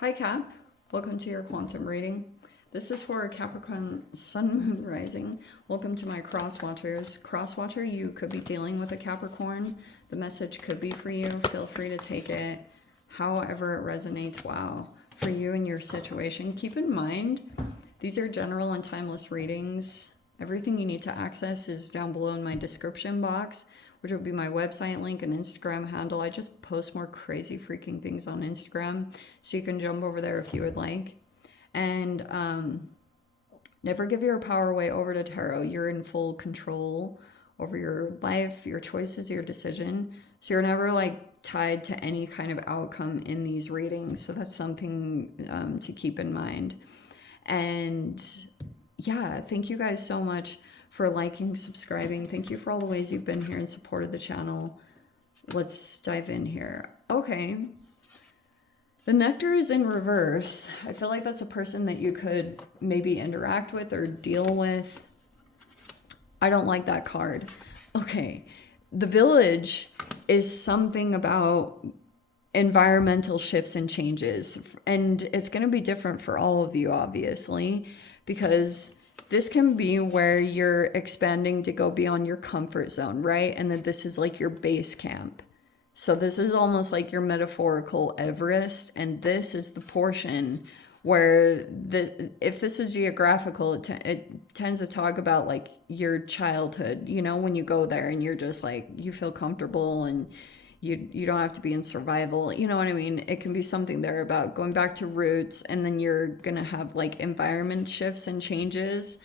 Hi Cap, welcome to your quantum reading. This is for Capricorn Sun, Moon, Rising. Welcome to my crosswatchers. Crosswatcher, you could be dealing with a Capricorn. The message could be for you. Feel free to take it however it resonates. Wow, for you and your situation. Keep in mind, these are general and timeless readings. Everything you need to access is down below in my description box, which will be my website link and Instagram handle. I just post more crazy freaking things on Instagram, so you can jump over there if you would like. And never give your power away over to tarot. You're in full control over your life, your choices, your decision. So you're never like tied to any kind of outcome in these readings. So that's something to keep in mind. And yeah, thank you guys so much for liking, subscribing. Thank you for all the ways you've been here and supported the channel. Let's dive in here. Okay. The Nectar is in reverse. I feel like that's a person that you could maybe interact with or deal with. I don't like that card. Okay. The Village is something about environmental shifts and changes. And it's going to be different for all of you, obviously, because this can be where you're expanding to go beyond your comfort zone, right? And then this is like your base camp. So this is almost like your metaphorical Everest. And this is the portion where, if this is geographical, it tends to talk about like your childhood, you know, when you go there and you're just like, you feel comfortable and you don't have to be in survival. You know what I mean? It can be something there about going back to roots, and then you're going to have like environment shifts and changes.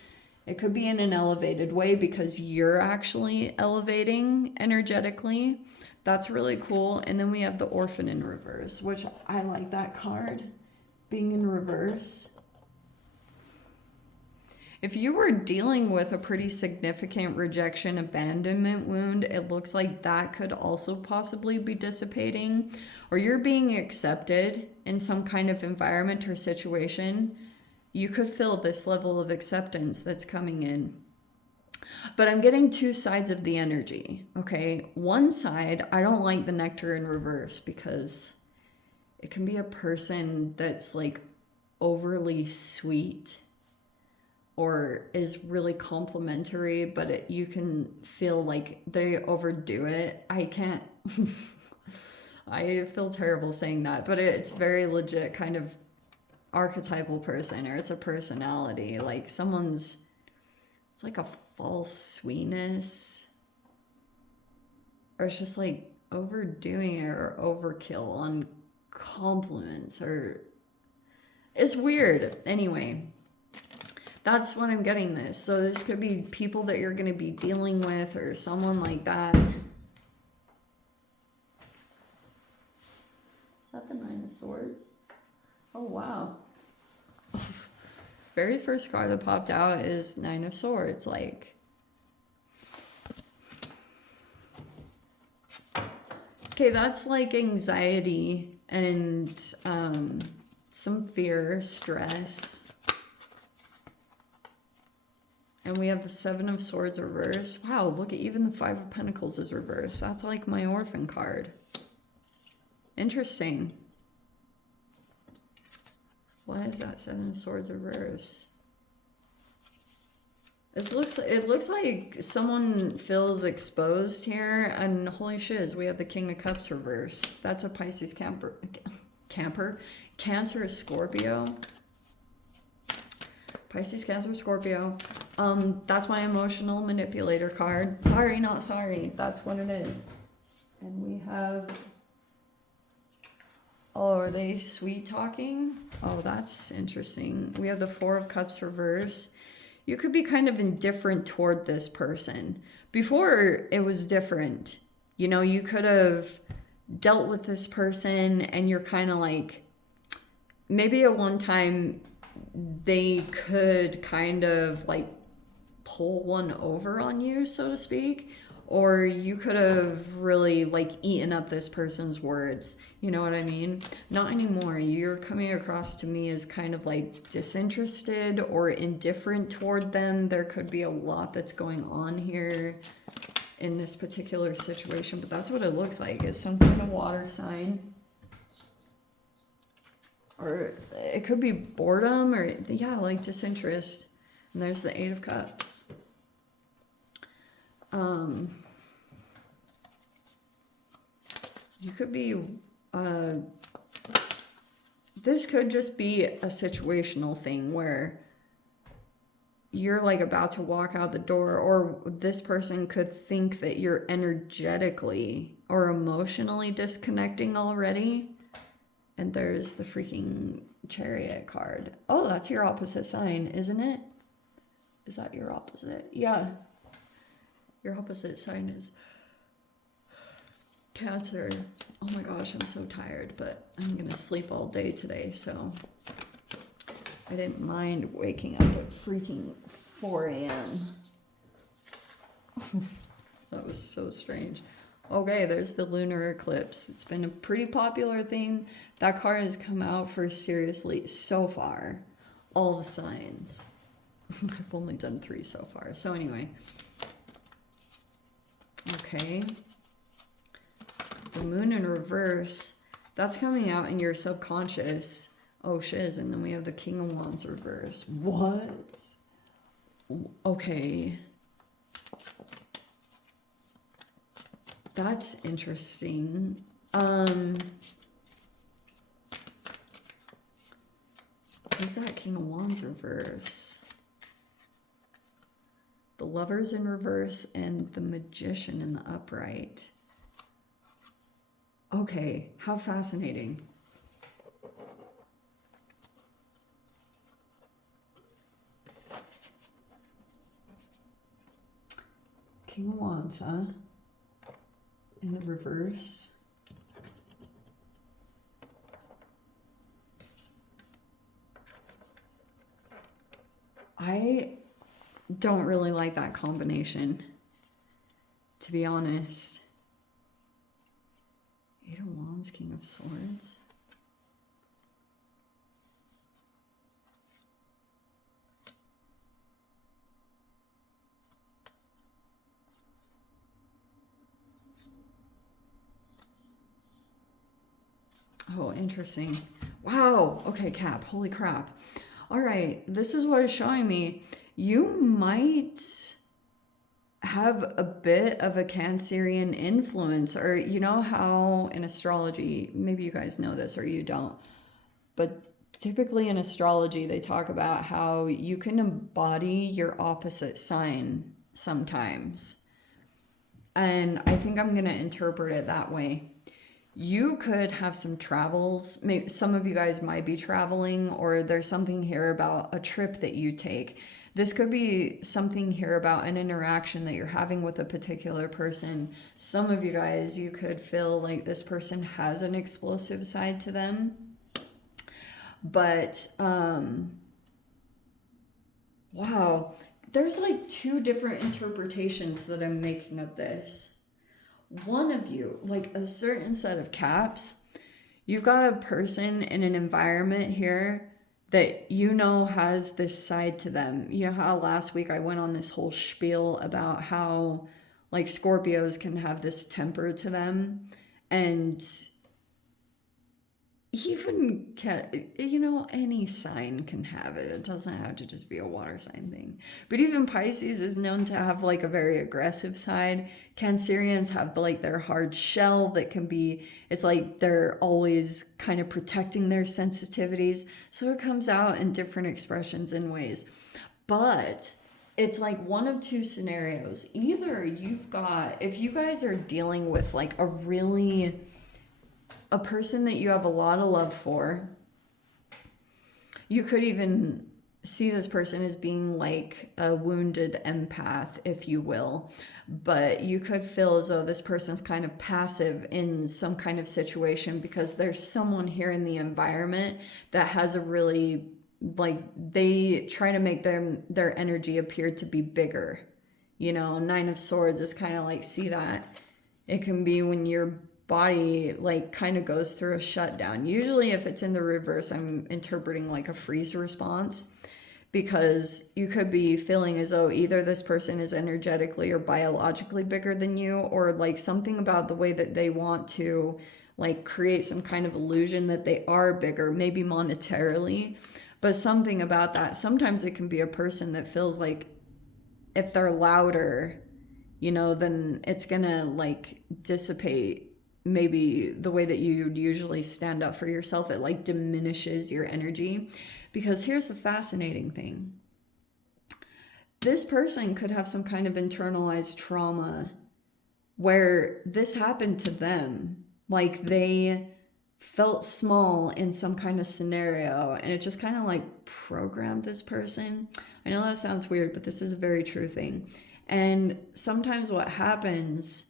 It could be in an elevated way because you're actually elevating energetically. That's really cool. And then we have the Orphan in reverse, which I like that card being in reverse. If you were dealing with a pretty significant rejection, abandonment wound, it looks like that could also possibly be dissipating, or you're being accepted in some kind of environment or situation. You could feel this level of acceptance that's coming in. But I'm getting two sides of the energy, okay? One side, I don't like the Nectar in reverse because it can be a person that's like overly sweet or is really complimentary, but you can feel like they overdo it. I can't, I feel terrible saying that, but it's very legit kind of archetypal person, or it's a personality. Like it's like a false sweetness, or it's just like overdoing it or overkill on compliments, or it's weird. Anyway, that's what I'm getting this. So this could be people that you're going to be dealing with or someone like that. Is that the Nine of Swords? Oh, wow. Very first card that popped out is Nine of Swords. Like, okay, that's like anxiety and some fear, stress. And we have the Seven of Swords reverse. Wow, look at even the Five of Pentacles is reversed. That's like my Orphan card. Interesting. Why is that Seven of Swords reverse? It looks like someone feels exposed here, and holy shiz, we have the King of Cups reverse. That's a Pisces Cancer, Scorpio. Pisces, Cancer, Scorpio. That's my emotional manipulator card. Sorry, not sorry. That's what it is. And we have, oh, are they sweet talking? Oh, that's interesting. We have the Four of Cups reverse. You could be kind of indifferent toward this person. Before, it was different. You know, you could have dealt with this person and you're kind of like, maybe at one time they could kind of like pull one over on you, so to speak. Or you could have really like eaten up this person's words. You know what I mean? Not anymore. You're coming across to me as kind of like disinterested or indifferent toward them. There could be a lot that's going on here in this particular situation, but that's what it looks like. It's some kind of water sign. Or it could be boredom, or yeah, like disinterest. And there's the Eight of Cups. You could be, this could just be a situational thing where you're like about to walk out the door, or this person could think that you're energetically or emotionally disconnecting already. And there's the freaking Chariot card. Oh, that's your opposite sign, isn't it? Is that your opposite? Yeah. Your opposite sign is Cancer. Oh my gosh, I'm so tired, but I'm gonna sleep all day today, so I didn't mind waking up at freaking 4 a.m. That was so strange. Okay, there's the lunar eclipse. It's been a pretty popular thing. That card has come out for seriously, so far, all the signs. I've only done 3 so far. So anyway. Okay. The moon in reverse. That's coming out in your subconscious. Oh, shiz. And then we have the King of Wands reverse. What? Okay. That's interesting. Who's that King of Wands reverse? The Lovers in reverse and the Magician in the upright. Okay, how fascinating. King of Wands, huh? In the reverse. I don't really like that combination, to be honest. Eight of Wands, King of Swords. Oh, interesting. Wow. Okay, Cap. Holy crap. All right. This is what it's showing me. You might have a bit of a Cancerian influence, or you know how in astrology, maybe you guys know this or you don't, but typically in astrology, they talk about how you can embody your opposite sign sometimes. And I think I'm going to interpret it that way. You could have some travels. Maybe some of you guys might be traveling, or there's something here about a trip that you take. This could be something here about an interaction that you're having with a particular person. Some of you guys, you could feel like this person has an explosive side to them. But, wow, there's like 2 different interpretations that I'm making of this. One of you, like a certain set of caps, you've got a person in an environment here that you know has this side to them. You know how last week I went on this whole spiel about how like Scorpios can have this temper to them, and even, you know, any sign can have it. It doesn't have to just be a water sign thing. But even Pisces is known to have like a very aggressive side. Cancerians have like their hard shell that can be, it's like they're always kind of protecting their sensitivities. So it comes out in different expressions and ways. But it's like one of 2 scenarios. Either you've got, if you guys are dealing with like a person that you have a lot of love for, you could even see this person as being like a wounded empath, if you will. But you could feel as though this person's kind of passive in some kind of situation because there's someone here in the environment that has a really, like, they try to make their energy appear to be bigger. You know, 9 of Swords is kind of like, see that? It can be when you're body like kind of goes through a shutdown. Usually if it's in the reverse, I'm interpreting like a freeze response, because you could be feeling as though either this person is energetically or biologically bigger than you, or like something about the way that they want to like create some kind of illusion that they are bigger, maybe monetarily, but something about that. Sometimes it can be a person that feels like if they're louder, you know, then it's gonna like dissipate maybe the way that you usually stand up for yourself. It like diminishes your energy. Because here's the fascinating thing. This person could have some kind of internalized trauma where this happened to them. Like they felt small in some kind of scenario and it just kind of like programmed this person. I know that sounds weird, but this is a very true thing. And sometimes what happens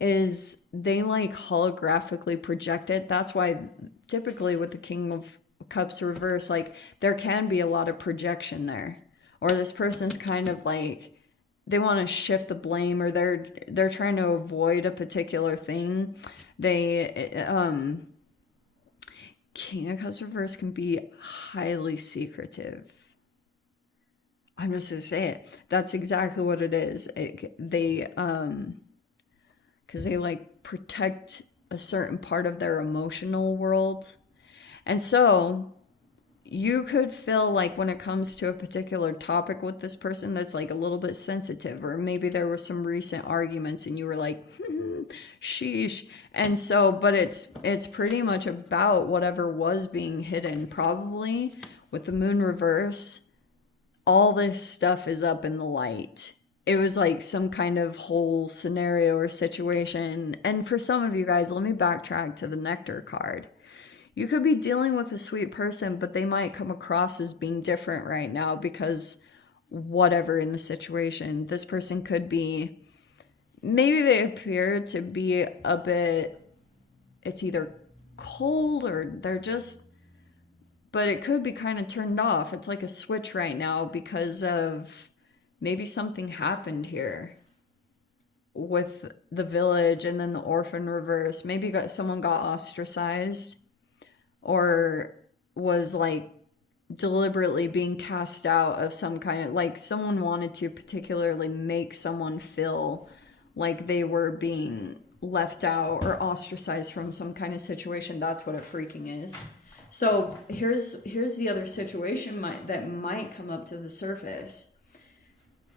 is they like holographically project it. That's why typically with the King of Cups reverse, like there can be a lot of projection there. Or this person's kind of like, they want to shift the blame, or they're trying to avoid a particular thing. King of Cups reverse can be highly secretive. I'm just gonna say it. That's exactly what it is. Because they like protect a certain part of their emotional world, and so you could feel like when it comes to a particular topic with this person that's like a little bit sensitive, or maybe there were some recent arguments and you were like, sheesh. And so, but it's pretty much about whatever was being hidden. Probably with the moon reverse, all this stuff is up in the light. It was like some kind of whole scenario or situation. And for some of you guys, let me backtrack to the Nectar card. You could be dealing with a sweet person, but they might come across as being different right now because whatever in the situation. This person could be, maybe they appear to be a bit, it's either cold or they're just, but it could be kind of turned off. It's like a switch right now because of maybe something happened here with the village and then the orphan reverse. Maybe someone got ostracized or was like deliberately being cast out of some kind of, like someone wanted to particularly make someone feel like they were being left out or ostracized from some kind of situation. That's what a freaking is. So here's the other situation that might come up to the surface.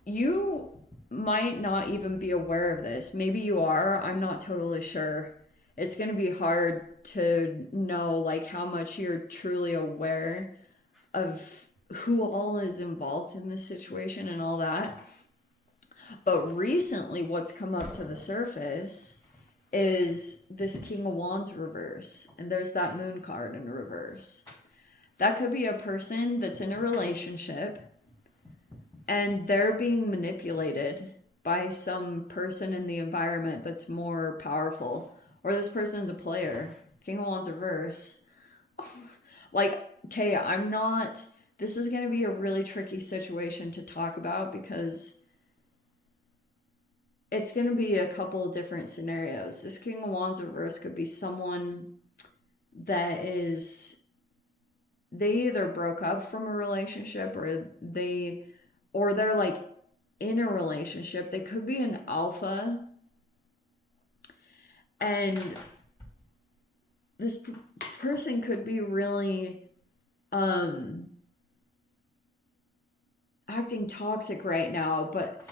You might not even be aware of this. Maybe you are. I'm not totally sure. It's going to be hard to know like how much you're truly aware of who all is involved in this situation and all that. But recently what's come up to the surface is this King of Wands reverse. And there's that Moon card in reverse. That could be a person that's in a relationship and they're being manipulated by some person in the environment that's more powerful. Or this person's a player. King of Wands reverse. Like, okay, this is going to be a really tricky situation to talk about because it's going to be a couple of different scenarios. This King of Wands reverse could be someone that they either broke up from a relationship or they're like in a relationship. They could be an alpha. And this person could be really acting toxic right now, but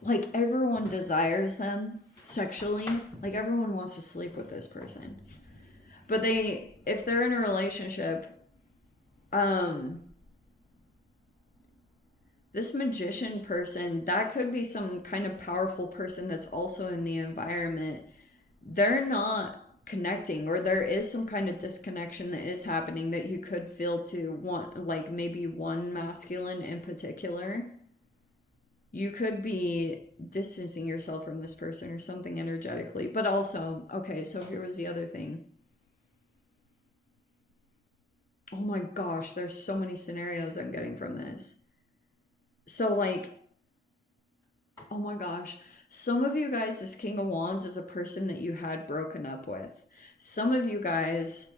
like everyone desires them sexually. Like everyone wants to sleep with this person. But if they're in a relationship, this magician person, that could be some kind of powerful person that's also in the environment. They're not connecting, or there is some kind of disconnection that is happening that you could feel to want, like maybe one masculine in particular. You could be distancing yourself from this person or something energetically. But also, okay, so here was the other thing. Oh my gosh, there's so many scenarios I'm getting from this. So like, oh my gosh. Some of you guys, this King of Wands is a person that you had broken up with. Some of you guys,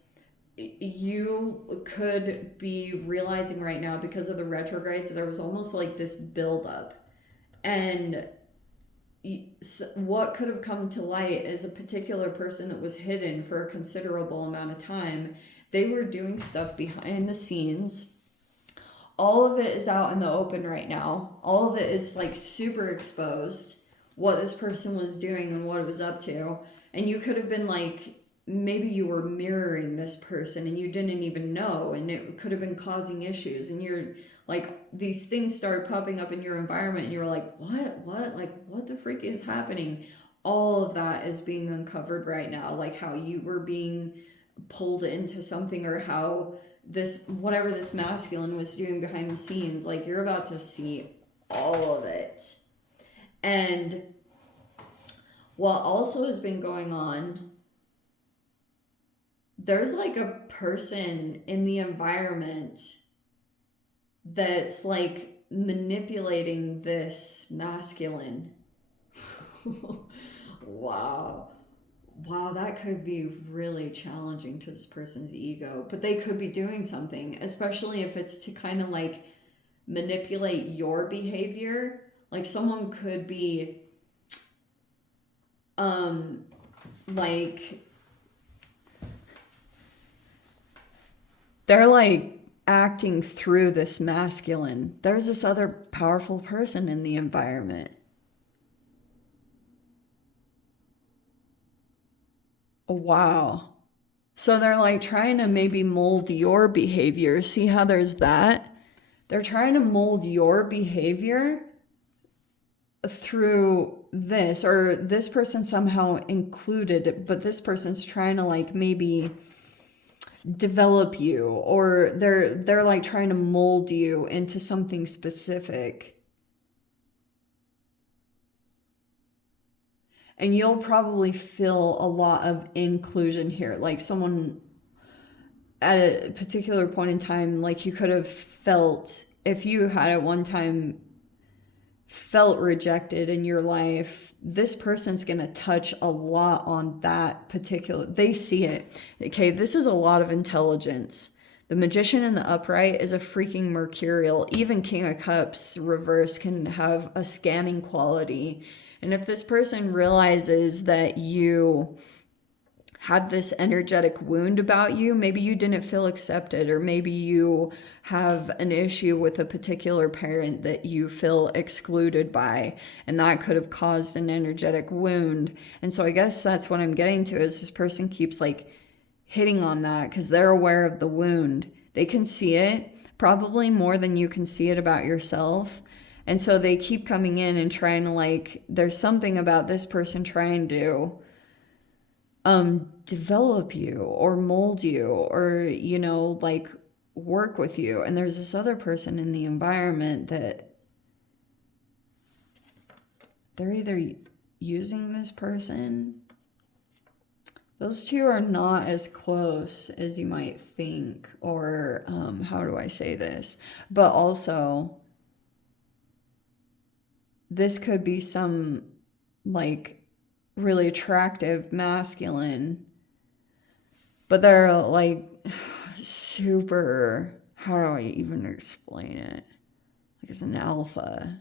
you could be realizing right now because of the retrogrades, there was almost like this buildup. And what could have come to light is a particular person that was hidden for a considerable amount of time. They were doing stuff behind the scenes. All of it is out in the open right now. All of it is like super exposed, what this person was doing and what it was up to. And you could have been like, maybe you were mirroring this person and you didn't even know, and it could have been causing issues. And you're like, these things started popping up in your environment and you were like, what, like, what the freak is happening? All of that is being uncovered right now, like how you were being pulled into something, or how this, whatever this masculine was doing behind the scenes, like you're about to see all of it. And what also has been going on, there's like a person in the environment that's like manipulating this masculine. Wow, that could be really challenging to this person's ego, but they could be doing something, especially if it's to kind of like manipulate your behavior. Like someone could be like they're like acting through this masculine. There's this other powerful person in the environment. Wow. So they're like trying to maybe mold your behavior. See how there's that? They're trying to mold your behavior through this, or this person somehow included, but this person's trying to like maybe develop you, or they're like trying to mold you into something specific. And you'll probably feel a lot of inclusion here. Like someone at a particular point in time, like you could have felt, if you had at one time felt rejected in your life, this person's going to touch a lot on that particular, they see it. Okay, this is a lot of intelligence. The Magician in the upright is a freaking mercurial. Even King of Cups reverse can have a scanning quality. And if this person realizes that you had this energetic wound about you, maybe you didn't feel accepted, or maybe you have an issue with a particular parent that you feel excluded by, and that could have caused an energetic wound. And so I guess that's what I'm getting to, is this person keeps like hitting on that because they're aware of the wound. They can see it probably more than you can see it about yourself. And so they keep coming in and trying to like, there's something about this person trying to develop you or mold you, or, you know, like work with you. And there's this other person in the environment that they're either using this person. Those two are not as close as you might think, or how do I say this? But also, this could be some like really attractive masculine, but they're like super, how do I even explain it? Like it's an alpha.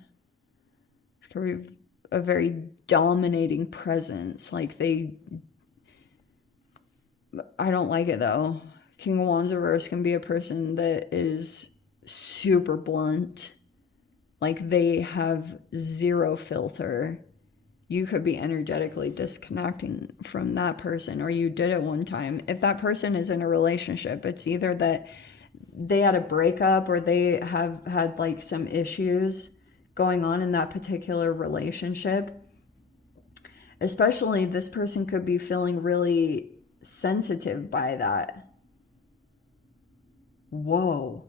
It's could be a very dominating presence. Like I don't like it though. King of Wands reverse can be a person that is super blunt. Like they have zero filter. You could be energetically disconnecting from that person, or you did it one time. If that person is in a relationship, it's either that they had a breakup or they have had like some issues going on in that particular relationship. Especially this person could be feeling really sensitive by that. Whoa.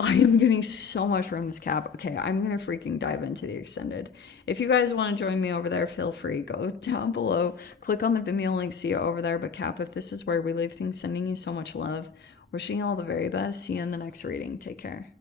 I am getting so much from this Cap. Okay, I'm going to freaking dive into the extended. If you guys want to join me over there, feel free. Go down below. Click on the Vimeo link. See you over there. But Cap, if this is where we leave things, sending you so much love. Wishing you all the very best. See you in the next reading. Take care.